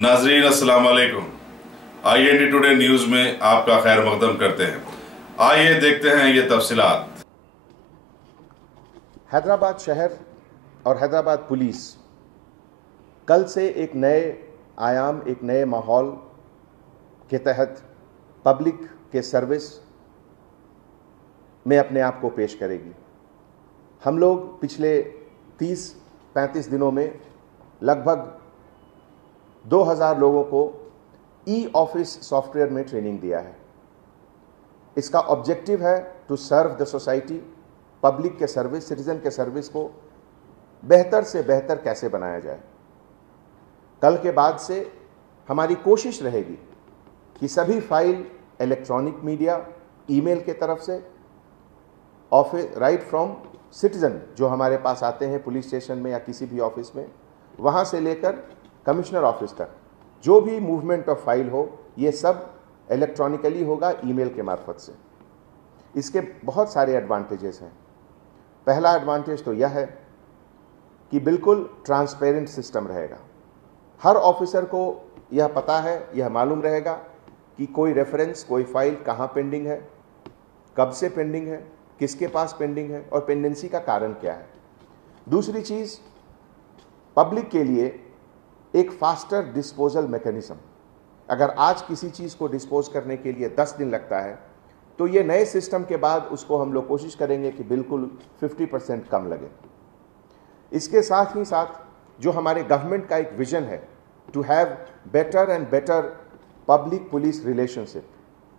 नाजरीन अस्सलाम वालेकुम। IND टुडे न्यूज में आपका खैर मकदम करते हैं। आइए देखते हैं ये तफसीलात। हैदराबाद शहर और हैदराबाद पुलिस कल से एक नए आयाम, एक नए माहौल के तहत पब्लिक के सर्विस में अपने आप को पेश करेगी। हम लोग पिछले 30-35 दिनों में लगभग 2000 लोगों को ई-ऑफिस सॉफ्टवेयर में ट्रेनिंग दिया है। इसका ऑब्जेक्टिव है to serve the society, public के सर्विस, सिटीजन के सर्विस को बेहतर से बेहतर कैसे बनाया जाए। कल के बाद से हमारी कोशिश रहेगी कि सभी फाइल इलेक्ट्रॉनिक मीडिया, ईमेल के तरफ से, ऑफिस राइट फ्रॉम सिटीजन जो हमारे पास आते हैं पुलिस स्टेशन में या किसी भी ऑफिस में, वहाँ से लेकर कमिश्नर ऑफिस तक जो भी मूवमेंट ऑफ फाइल हो, ये सब इलेक्ट्रॉनिकली होगा, ईमेल के मार्फत से। इसके बहुत सारे एडवांटेजेस हैं। पहला एडवांटेज तो यह है कि बिल्कुल ट्रांसपेरेंट सिस्टम रहेगा। हर ऑफिसर को यह पता है, यह मालूम रहेगा कि कोई रेफरेंस, कोई फाइल कहाँ पेंडिंग है, कब से पेंडिंग है, किसके पास पेंडिंग है और पेंडेंसी का कारण क्या है। दूसरी चीज़, पब्लिक के लिए एक फास्टर डिस्पोजल मैकेनिज्म। अगर आज किसी चीज़ को डिस्पोज करने के लिए 10 दिन लगता है, तो ये नए सिस्टम के बाद उसको हम लोग कोशिश करेंगे कि बिल्कुल 50% कम लगे। इसके साथ ही साथ जो हमारे गवर्नमेंट का एक विजन है to have better and better public police relationship,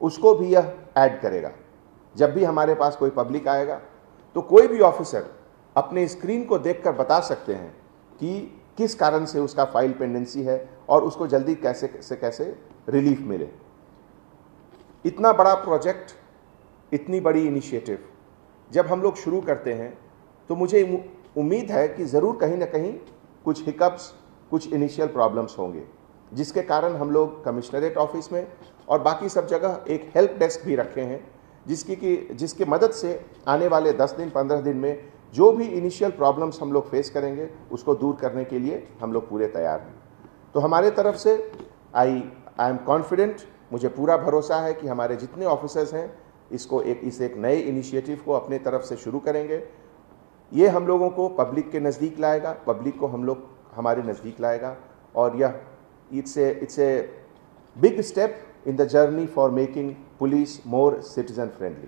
उसको भी यह ऐड करेगा। जब भी हमारे पास कोई पब्लिक आएगा तो कोई भी ऑफिसर अपने स्क्रीन को देखकर बता सकते हैं कि किस कारण से उसका फाइल पेंडेंसी है और उसको जल्दी कैसे रिलीफ मिले। इतना बड़ा प्रोजेक्ट, इतनी बड़ी इनिशिएटिव जब हम लोग शुरू करते हैं तो मुझे उम्मीद है कि ज़रूर कहीं ना कहीं कुछ हिकअप्स, कुछ इनिशियल प्रॉब्लम्स होंगे, जिसके कारण हम लोग कमिश्नरेट ऑफिस में और बाकी सब जगह एक हेल्प डेस्क भी रखे हैं, जिसकी मदद से आने वाले 10 दिन 15 दिन में जो भी इनिशियल प्रॉब्लम्स हम लोग फेस करेंगे उसको दूर करने के लिए हम लोग पूरे तैयार हैं। तो हमारे तरफ से आई एम कॉन्फिडेंट, मुझे पूरा भरोसा है कि हमारे जितने ऑफिसर्स हैं इस एक नए इनिशिएटिव को अपने तरफ से शुरू करेंगे। ये हम लोगों को पब्लिक के नज़दीक लाएगा, पब्लिक को हम लोग हमारे नज़दीक लाएगा और यह it's a big step in the journey for making police more citizen friendly.